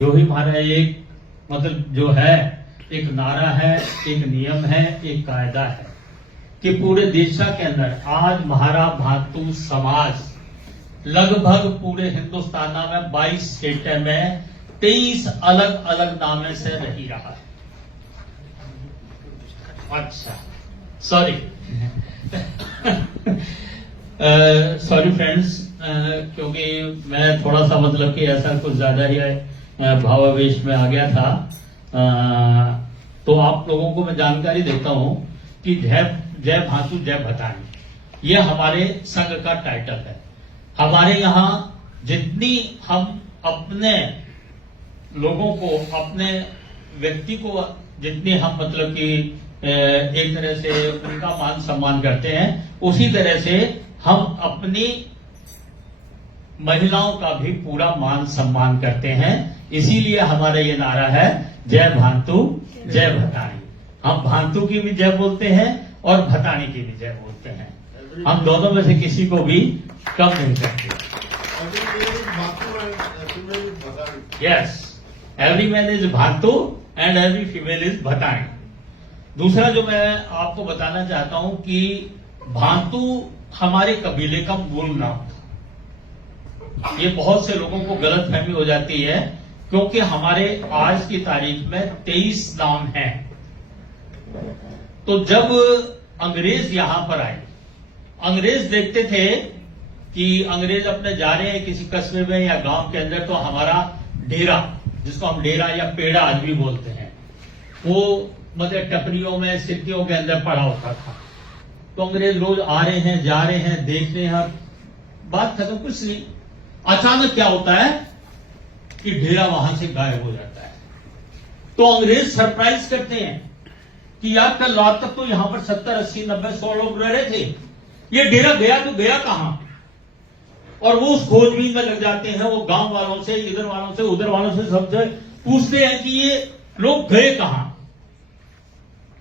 जो ही हमारा एक मतलब जो है एक नारा है, एक नियम है, एक कायदा है कि पूरे देश के अंदर आज हमारा भातु समाज लगभग पूरे हिंदुस्तान में 22 स्टेट में 23 अलग अलग नामे से रही रहा है। अच्छा सॉरी सॉरी फ्रेंड्स, क्योंकि मैं थोड़ा सा मतलब कि ऐसा कुछ ज्यादा ही भावावेश में आ गया था। तो आप लोगों को मैं जानकारी देता हूं कि जय भातु जय भटानी ये हमारे संघ का टाइटल है। हमारे यहाँ जितनी हम अपने लोगों को, अपने व्यक्ति को जितनी हम मतलब कि एक तरह से उनका मान सम्मान करते हैं, उसी तरह से हम अपनी महिलाओं का भी पूरा मान सम्मान करते हैं। इसीलिए हमारा ये नारा है जय भातु जय भटानी। हम भातु की भी जय बोलते हैं और भटानी की भी जय बोलते हैं। हम दोनों में से किसी को भी कम नहीं करते। Yes, every man is Bhatu and every female is Bhatani. दूसरा जो मैं आपको बताना चाहता हूं कि भातु हमारे कबीले का मूल नाम था। ये बहुत से लोगों को गलतफहमी हो जाती है क्योंकि हमारे आज की तारीख में 23 नाम हैं। तो जब अंग्रेज यहां पर आए, अंग्रेज देखते थे कि अंग्रेज अपने जा रहे हैं किसी कस्बे में या गांव के अंदर, तो हमारा डेरा, जिसको हम डेरा या पेड़ा आज भी बोलते हैं, वो मतलब टपरियों में सिटियों के अंदर पड़ा होता था। तो अंग्रेज रोज आ रहे हैं, जा रहे हैं, देख रहे हैं, बात खत्म, कुछ नहीं। अचानक क्या होता है कि डेरा वहां से गायब हो जाता है। तो अंग्रेज सरप्राइज करते हैं कि यार कल रात तक तो यहां पर 70, 80, 90, 100 लोग रह रहे थे, ये डेरा गया तो गया कहां? और वो उस खोजबीन में लग जाते हैं। वो गांव वालों से, इधर वालों से, उधर वालों से सबसे पूछते हैं कि ये लोग गए कहां।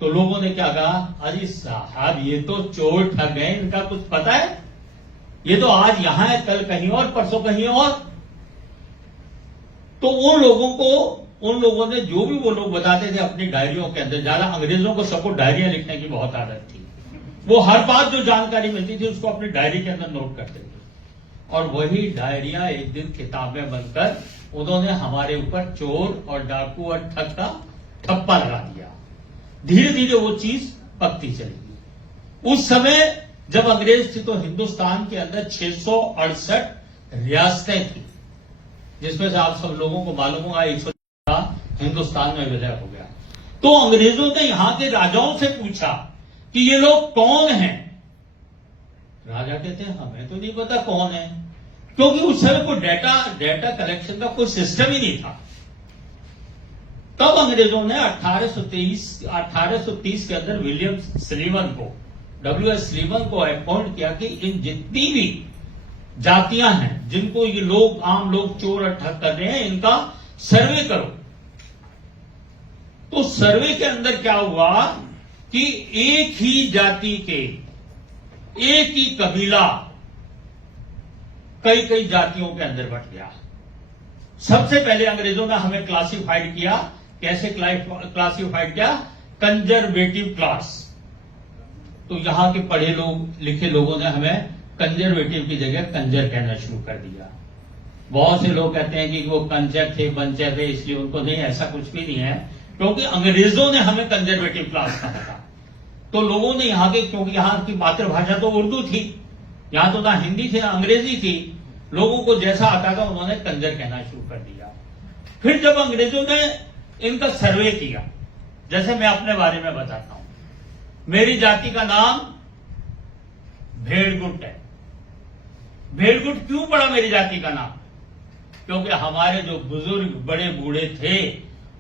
तो लोगों ने क्या कहा, अरे साहब ये तो चोर ठग गए, इनका कुछ पता है? ये तो आज यहां है, कल कहीं और, परसों कहीं और। तो उन लोगों ने जो भी वो लोग बताते थे अपनी डायरियों के अंदर, ज्यादा अंग्रेजों को सबको डायरियां लिखने की बहुत आदत थी। वो हर बात जो जानकारी मिलती थी उसको अपनी डायरी के अंदर नोट करते थे। और वही डायरियां एक दिन किताबें बनकर उन्होंने हमारे ऊपर चोर और डाकू और ठग का ठप्पा लगा दिया। धीरे धीरे वो चीज पकती चलेगी। उस समय जब अंग्रेज थे तो हिंदुस्तान के अंदर 668 रियासतें थी, जिसमें से आप सब लोगों को मालूम होगा 100 हिंदुस्तान में विलय हो गया। तो अंग्रेजों ने यहां के राजाओं से पूछा कि ये लोग कौन हैं। राजा कहते हैं हमें तो नहीं पता कौन है, क्योंकि उस समय कोई डेटा कलेक्शन का कोई सिस्टम ही नहीं था। तब अंग्रेजों ने 1830 के अंदर विलियम सलीवन को, W.S. सलीवन को अपॉइंट किया कि इन जितनी भी जातियां हैं जिनको ये लोग, आम लोग चोर और ठग कर रहे हैं, इनका सर्वे करो। तो सर्वे के अंदर क्या हुआ कि एक ही जाति के, एक ही कबीला कई कई जातियों के अंदर बंट गया। सबसे पहले अंग्रेजों ने हमें क्लासिफाइड किया। कैसे क्लासिफाइड किया? Conservative class. तो यहां के पढ़े लोग, लिखे लोगों ने हमें कंजर्वेटिव की जगह कंजर कहना शुरू कर दिया। बहुत से लोग कहते हैं कि वो कंजर थे, बंजर थे, इसलिए उनको नहीं, ऐसा कुछ भी नहीं है, क्योंकि अंग्रेजों ने हमें कंजर्वेटिव क्लास कहा था। तो लोगों ने यहाँ के, क्योंकि यहाँ की मातृभाषा तो उर्दू थी, यहां तो ना हिंदी थी ना अंग्रेजी थी, लोगों को जैसा आता था उन्होंने कंजर कहना शुरू कर दिया। फिर जब अंग्रेजों ने इनका सर्वे किया, जैसे मैं अपने बारे में बताता हूं, मेरी जाति का नाम भेड़गुट है। भेड़गुट क्यों पड़ा मेरी जाति का नाम? क्योंकि हमारे जो बुजुर्ग बड़े बूढ़े थे,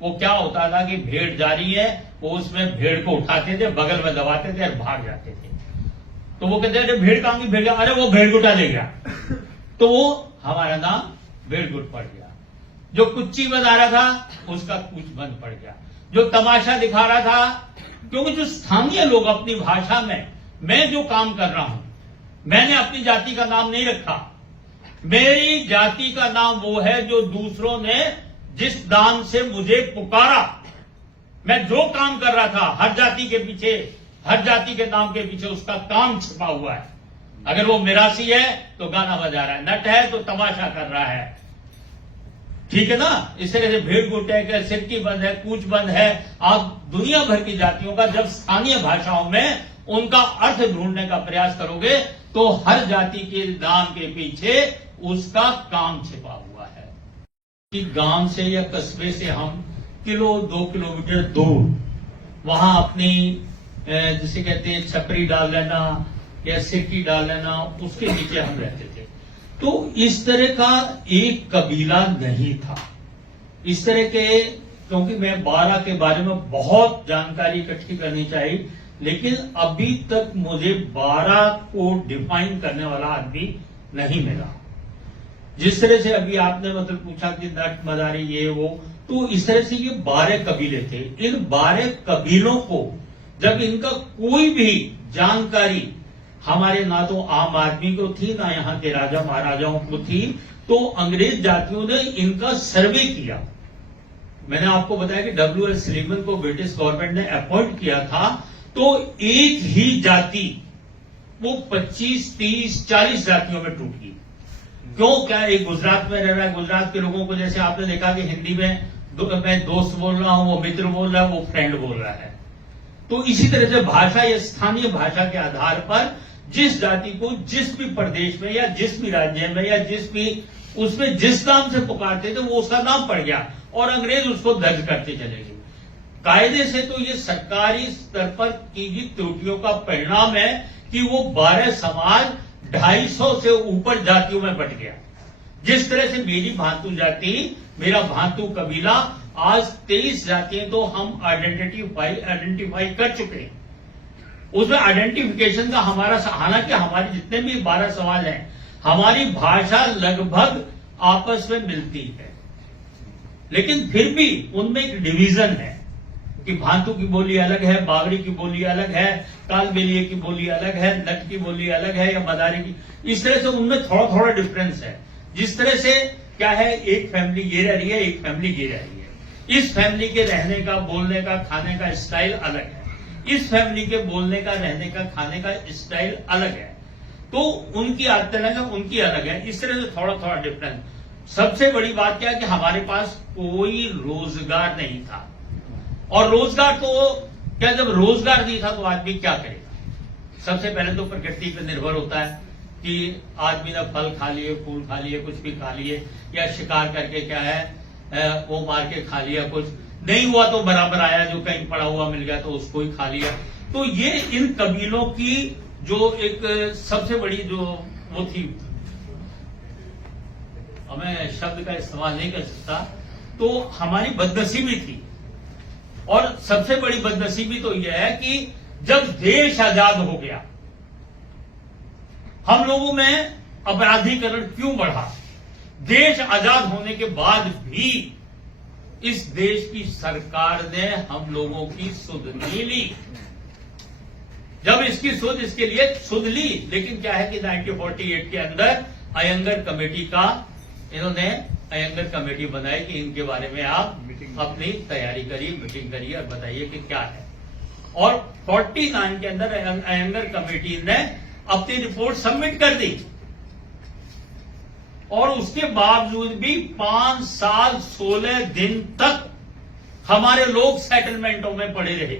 वो क्या होता था कि भेड़ जा रही है, वो उसमें भेड़ को उठाते थे, बगल में दबाते थे और भाग जाते थे। तो वो कहते थे भेड़ कहां की, भेड़, अरे वो भेड़गुटा ले गया। तो वो हमारा नाम भेड़गुट पड़ गया। जो कुच्ची बना रहा था उसका कुछ बंद पड़ गया। जो तमाशा दिखा रहा था, क्योंकि जो स्थानीय लोग अपनी भाषा में, मैं जो काम कर रहा हूं, मैंने अपनी जाति का नाम नहीं रखा। मेरी जाति का नाम वो है जो दूसरों ने जिस दाम से मुझे पुकारा, मैं जो काम कर रहा था हर जाति के पीछे, हर जाति के नाम के पीछे उसका काम छिपा हुआ है। अगर वो मिरासी है तो गाना बजा रहा है, नट है तो तमाशा कर रहा है, ठीक है ना। इस तरह से भेड़ गुटेक है, सिक्की बंद है, कूच बंद है। आप दुनिया भर की जातियों का जब स्थानीय भाषाओं में उनका अर्थ ढूंढने का प्रयास करोगे तो हर जाति के नाम के पीछे उसका काम छिपा हुआ है। कि गांव से या कस्बे से हम 1-2 किलोमीटर दूर वहां अपनी जिसे कहते हैं छपरी डाल लेना या सिक्की डाल लेना, उसके नीचे हम रहते थे। तो इस तरह का एक कबीला नहीं था। इस तरह के, क्योंकि मैं 12 के बारे में बहुत जानकारी इकट्ठी करनी चाहिए, लेकिन अभी तक मुझे 12 को डिफाइन करने वाला आदमी नहीं मिला। जिस तरह से अभी आपने मतलब पूछा कि नट मदारी ये वो, तो इस तरह से ये 12 कबीले थे। इन 12 कबीलों को जब इनका कोई भी जानकारी हमारे ना तो आम आदमी को थी, ना यहाँ के राजा महाराजाओं को थी, तो अंग्रेज जातियों ने इनका सर्वे किया। मैंने आपको बताया कि W.L. सलीमन को ब्रिटिश गवर्नमेंट ने अपॉइंट किया था, तो एक ही जाति वो 25, 30, 40 जातियों में टूट गई। क्यों? क्या एक गुजरात में रह रहा है, गुजरात के लोगों को जैसे आपने देखा कि हिंदी में मैं दोस्त बोल रहा हूं, वो मित्र बोल रहा है, वो फ्रेंड बोल रहा है। तो इसी तरह से भाषा या स्थानीय भाषा के आधार पर जिस जाति को जिस भी प्रदेश में या जिस भी राज्य में या जिस भी उसमें जिस नाम से पुकारते थे वो उसका नाम पड़ गया और अंग्रेज उसको दर्ज करते चले गए। कायदे से तो ये सरकारी स्तर पर की गई त्रुटियों का परिणाम है कि वो 12 समाज 250 से ऊपर जातियों में बंट गया। जिस तरह से मेरी भांतु जाति, मेरा भांतु कबीला, आज 23 जातियां तो हम आइडेंटिफाई कर चुके हैं। उसमें आइडेंटिफिकेशन का हमारा, हालांकि हमारे जितने भी 12 समाज हैं, हमारी भाषा लगभग आपस में मिलती है, लेकिन फिर भी उनमें एक डिवीजन है कि भांतु की बोली अलग है, बागड़ी की बोली अलग है, कालबेलिए की बोली अलग है, नट की बोली अलग है या मदारी की। इस तरह से उनमें थोड़ा थोड़ा डिफरेंस है। जिस तरह से क्या है, एक फैमिली ये रह रही है, एक फैमिली ये रह रही है। इस फैमिली के रहने का, बोलने का, खाने का स्टाइल अलग है, इस फैमिली के बोलने का, रहने का, खाने का स्टाइल अलग है, तो उनकी आदतें अलग है, उनकी अलग है। इस तरह से थोड़ा थोड़ा डिफरेंस। सबसे बड़ी बात क्या है कि हमारे पास कोई रोजगार नहीं था। और रोजगार तो क्या, जब रोजगार नहीं था तो आदमी क्या करेगा? सबसे पहले तो प्रकृति पर निर्भर होता है कि आदमी ने फल खा लिए, फूल खा लिए, कुछ भी खा लिए, या शिकार करके क्या है वो मार के खा लिया, कुछ नहीं हुआ तो बराबर आया, जो कहीं पड़ा हुआ मिल गया तो उसको ही खा लिया। तो ये इन कबीलों की जो एक सबसे बड़ी जो वो थी, हमें शब्द का इस्तेमाल नहीं कर सकता, तो हमारी बदनसीबी थी। और सबसे बड़ी बदनसीबी तो यह है कि जब देश आजाद हो गया, हम लोगों में अपराधीकरण क्यों बढ़ा? देश आजाद होने के बाद भी इस देश की सरकार ने हम लोगों की सुध नहीं ली। जब इसकी सुध इसके लिए सुध ली, लेकिन क्या है कि 1948 के अंदर अयंगर कमेटी का इन्होंने अयंगर कमेटी बनाई कि इनके बारे में आप अपनी तैयारी करिए, मीटिंग करिए और बताइए कि क्या है। और 49 के अंदर अयंगर कमेटी ने अपनी रिपोर्ट सबमिट कर दी, और उसके बावजूद भी 5 साल 16 दिन तक हमारे लोग सेटलमेंटों में पड़े रहे।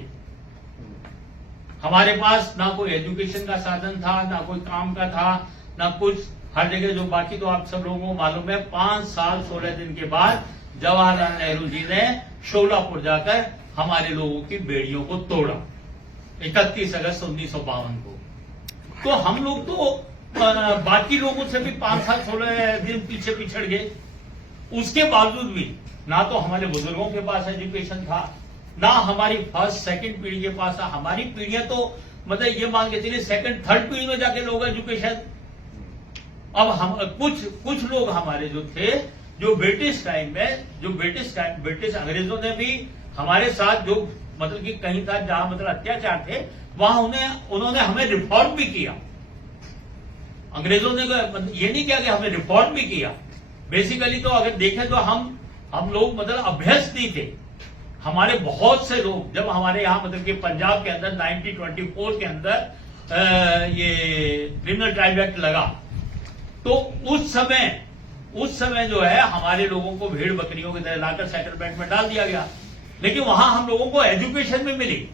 हमारे पास ना कोई एजुकेशन का साधन था, ना कोई काम का था, ना कुछ। हर जगह जो, बाकी तो आप सब लोगों को मालूम है, 5 साल 16 दिन के बाद जवाहरलाल नेहरू जी ने शोलापुर जाकर हमारे लोगों की बेड़ियों को तोड़ा 31 अगस्त 1952 को। तो हम लोग तो बाकी लोगों से भी 5 साल 16 दिन पीछे पिछड़ गए। उसके बावजूद भी ना तो हमारे बुजुर्गों के पास एजुकेशन था, ना हमारी फर्स्ट सेकंड पीढ़ी के पास था। हमारी पीढ़ियां तो मतलब ये मान के चलिए सेकंड थर्ड पीढ़ी में जाके लोग एजुकेशन। अब हम कुछ लोग हमारे जो थे, जो ब्रिटिश टाइम में, ब्रिटिश अंग्रेजों ने भी हमारे साथ जो मतलब कि कहीं था जहां मतलब अत्याचार थे, वहां उन्होंने हमें रिफॉर्म भी किया। अंग्रेजों ने ये नहीं किया कि हमें रिफॉर्म भी किया। बेसिकली तो अगर देखें तो हम हम लोग मतलब अभ्यस्त नहीं थे। हमारे बहुत से लोग जब हमारे यहाँ मतलब कि पंजाब के अंदर 1924 के अंदर ये क्रिमिनल ट्राइब्यूनल एक्ट लगा, तो उस समय जो है हमारे लोगों को भेड़ बकरियों की तरह लाकर सेटलमेंट में डाल दिया गया। लेकिन वहां हम लोगों को एजुकेशन भी मिली।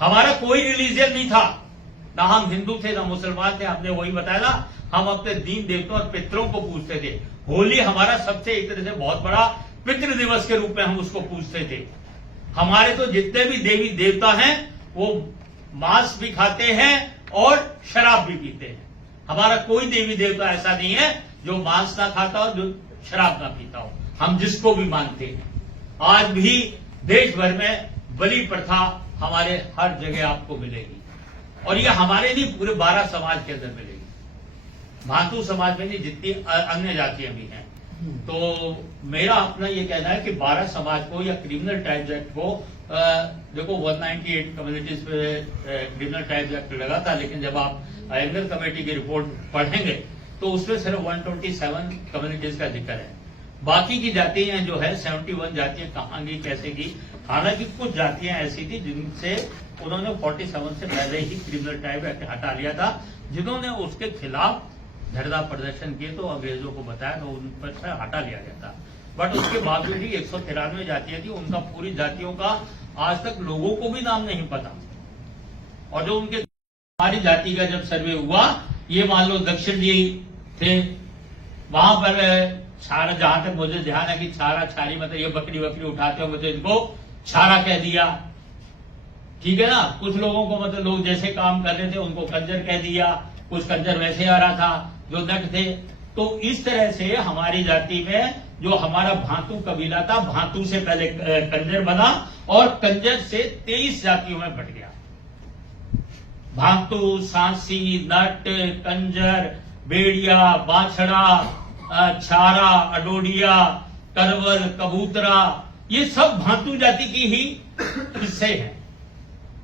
हमारा कोई रिलीजन नहीं था, ना हम हिंदू थे ना मुसलमान थे। हमने वही बताया ना, हम अपने दीन देवताओं और पितरों को पूजते थे। होली हमारा सबसे एक तरह से बहुत बड़ा पितृ दिवस के रूप में हम उसको पूजते थे। हमारे तो जितने भी देवी देवता हैं वो मांस भी खाते हैं और शराब भी पीते हैं। हमारा कोई देवी देवता ऐसा नहीं है जो मांस ना खाता हो, जो शराब ना पीता हो। हम जिसको भी मानते हैं। आज भी देश भर में बलि प्रथा हमारे हर जगह आपको मिलेगी, और ये हमारे नहीं पूरे 12 समाज के अंदर मिलेगी। भातु समाज में नहीं, जितनी अन्य जातियां भी हैं। तो मेरा अपना ये कहना है कि 12 समाज को या क्रिमिनल ट्राइब्स एक्ट को देखो 198 कम्युनिटीज पे क्रिमिनल ट्राइब्स एक्ट लगा था, लेकिन जब आप आयंगर कमेटी की रिपोर्ट पढ़ेंगे तो उसमें सिर्फ 127 कम्युनिटीज का जिक्र है। बाकी की जातियां जो है 71 जातियां कहाँ की कैसे की। हालांकि कुछ जातियां ऐसी थी जिनसे उन्होंने 47 से पहले ही क्रिमिनल ट्राइब एक्ट हटा लिया था। जिन्होंने उसके खिलाफ धरना प्रदर्शन किए तो अंग्रेजों को बताया तो उन पर से हटा लिया गया था। बट उसके बावजूद भी 193 जातियां थी, उनका पूरी जातियों का आज तक लोगों को भी नाम नहीं पता। और जो उनके हमारी जाति का जब सर्वे हुआ, ये मान लो दक्षिण जी थे, वहां पर छारा, जहां तक मुझे ध्यान है कि छारा छारी मतलब ये बकरी उठाते होंगे तो इनको छारा कह दिया, ठीक है ना। कुछ लोगों को मतलब लोग जैसे काम कर रहे थे उनको कंजर कह दिया, कुछ कंजर वैसे आ रहा था जो नट थे। तो इस तरह से हमारी जाति में जो हमारा भातु कबीला था, भातु से पहले कंजर बना और कंजर से 23 जातियों में बट गया। भातु, सांसी, नट, कंजर, बेड़िया, बाछड़ा, छारा, अडोडिया, करवल, कबूतरा, ये सब भातु जाति की ही हिस्से हैं।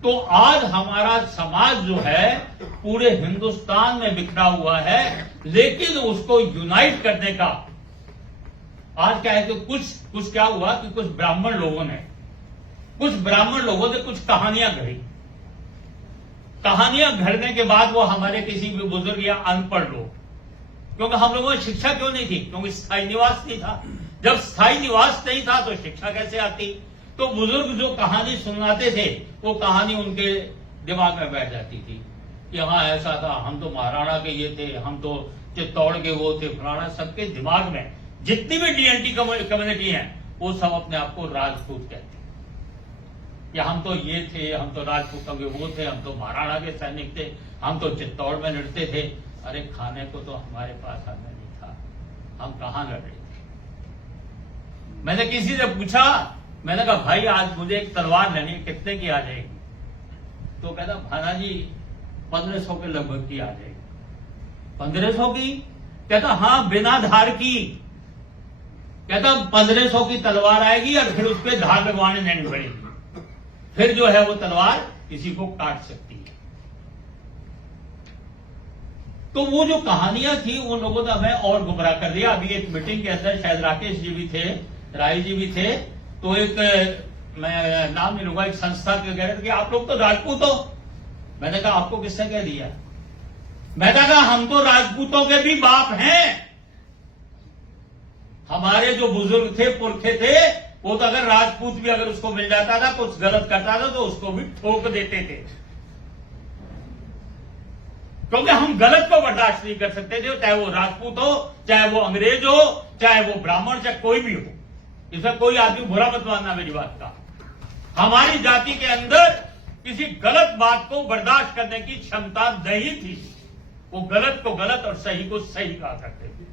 तो आज हमारा समाज जो है पूरे हिंदुस्तान में बिखरा हुआ है, लेकिन उसको यूनाइट करने का आज क्या है कि कुछ क्या हुआ कि कुछ ब्राह्मण लोगों ने कुछ कहानियां गढ़ी। कहानियां गढ़ने के बाद वो हमारे किसी भी बुजुर्ग या अनपढ़ लोग, क्योंकि हम लोगों में शिक्षा क्यों नहीं थी, क्योंकि स्थायी निवास नहीं था। जब स्थायी निवास नहीं था तो शिक्षा कैसे आती। तो बुजुर्ग जो कहानी सुनाते थे वो कहानी उनके दिमाग में बैठ जाती थी कि हाँ ऐसा था, हम तो महाराणा के ये थे, हम तो चित्तौड़ के वो थे, फलाना। सबके दिमाग में जितनी भी डीएनटी कम्युनिटी है वो सब अपने आप को राजपूत कहते हैं कि हम तो ये थे, हम तो राजपूतों के वो थे, हम तो महाराणा के सैनिक थे, हम तो चित्तौड़ में लड़ते थे। अरे खाने को तो हमारे पास आने नहीं था, हम कहाँ लड़ रहे थे। मैंने किसी से पूछा, मैंने कहा भाई आज मुझे एक तलवार लेनी है, कितने की आ जाएगी? तो कहता भाना जी 1500 के लगभग की आ जाएगी। 1500 की? कहता हाँ बिना धार की। कहता 1500 की तलवार आएगी और फिर उस पर धार लगवाने नहीं पड़ेगी, फिर जो है वो तलवार किसी को काट सकती है। तो वो जो कहानियां थी उन लोगों ने हमें और गुमराह कर दिया। अभी एक मीटिंग के अंदर शायद राकेश जी भी थे, राय जी भी थे, तो एक मैं नाम नहीं लूंगा, एक संस्था के कह रहे थे कि आप लोग तो राजपूत हो। मैंने कहा आपको किसने कह दिया? मैंने कहा हम तो राजपूतों के भी बाप हैं। हमारे जो बुजुर्ग थे, पुरखे थे, वो तो अगर राजपूत भी अगर उसको मिल जाता था, कुछ गलत करता था तो उसको भी ठोक देते थे, क्योंकि हम गलत को बर्दाश्त नहीं कर सकते थे, चाहे वो राजपूत हो, चाहे वो अंग्रेज हो, चाहे वो ब्राह्मण, चाहे कोई भी हो। इसमें कोई आदमी बुरा मत मानना मेरी बात का। हमारी जाति के अंदर किसी गलत बात को बर्दाश्त करने की क्षमता नहीं थी। वो गलत को गलत और सही को सही कहा करते थे।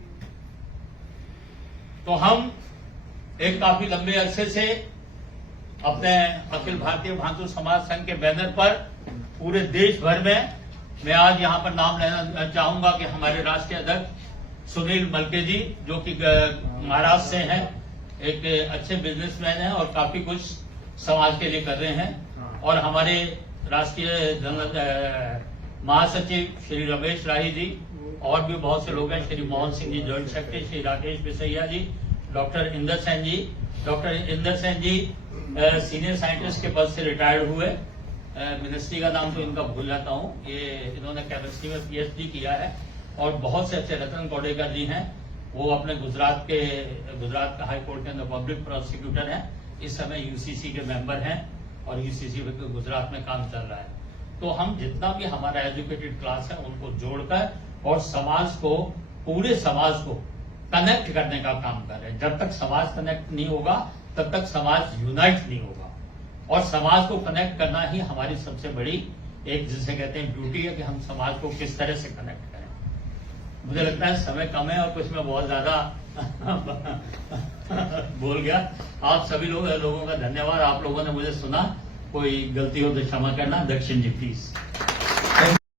तो हम एक काफी लंबे अरसे से अपने अखिल भारतीय भातु समाज संघ के बैनर पर पूरे देश भर में, मैं आज यहां पर नाम लेना चाहूंगा कि हमारे राष्ट्रीय अध्यक्ष सुनील मलके जी, जो कि महाराष्ट्र से हैं, एक अच्छे बिजनेसमैन हैं और काफी कुछ समाज के लिए कर रहे हैं, और हमारे राष्ट्रीय महासचिव श्री रमेश राही जी, और भी बहुत से लोग हैं, श्री मोहन सिंह जी जॉइंट सेक्रेटरी, श्री राकेश बिसैया जी, डॉक्टर इंदर सेन जी। डॉक्टर इंदर सेन जी सीनियर साइंटिस्ट के पद से रिटायर्ड हुए। मिनिस्ट्री का नाम तो इनका भूल जाता हूँ। ये इन्होंने केमिस्ट्री में पीएचडी किया है और बहुत से अच्छे रतन कोडेकर जी हैं, वो अपने गुजरात का हाई कोर्ट के अंदर पब्लिक प्रोसिक्यूटर हैं, इस समय यूसीसी के मेंबर हैं और यूसीसी गुजरात में काम चल रहा है। तो हम जितना भी हमारा एजुकेटेड क्लास है उनको जोड़कर और समाज को, पूरे समाज को कनेक्ट करने का काम कर रहे हैं। जब तक समाज कनेक्ट नहीं होगा तब तक समाज यूनाइट नहीं होगा, और समाज को कनेक्ट करना ही हमारी सबसे बड़ी एक, जिसे कहते हैं, ड्यूटी है कि हम समाज को किस तरह से कनेक्ट करें। मुझे लगता है समय कम है और कुछ मैं बहुत ज्यादा बोल गया। आप सभी लोगों का धन्यवाद, आप लोगों ने मुझे सुना। कोई गलती हो तो क्षमा करना। दक्षिण जी प्लीज।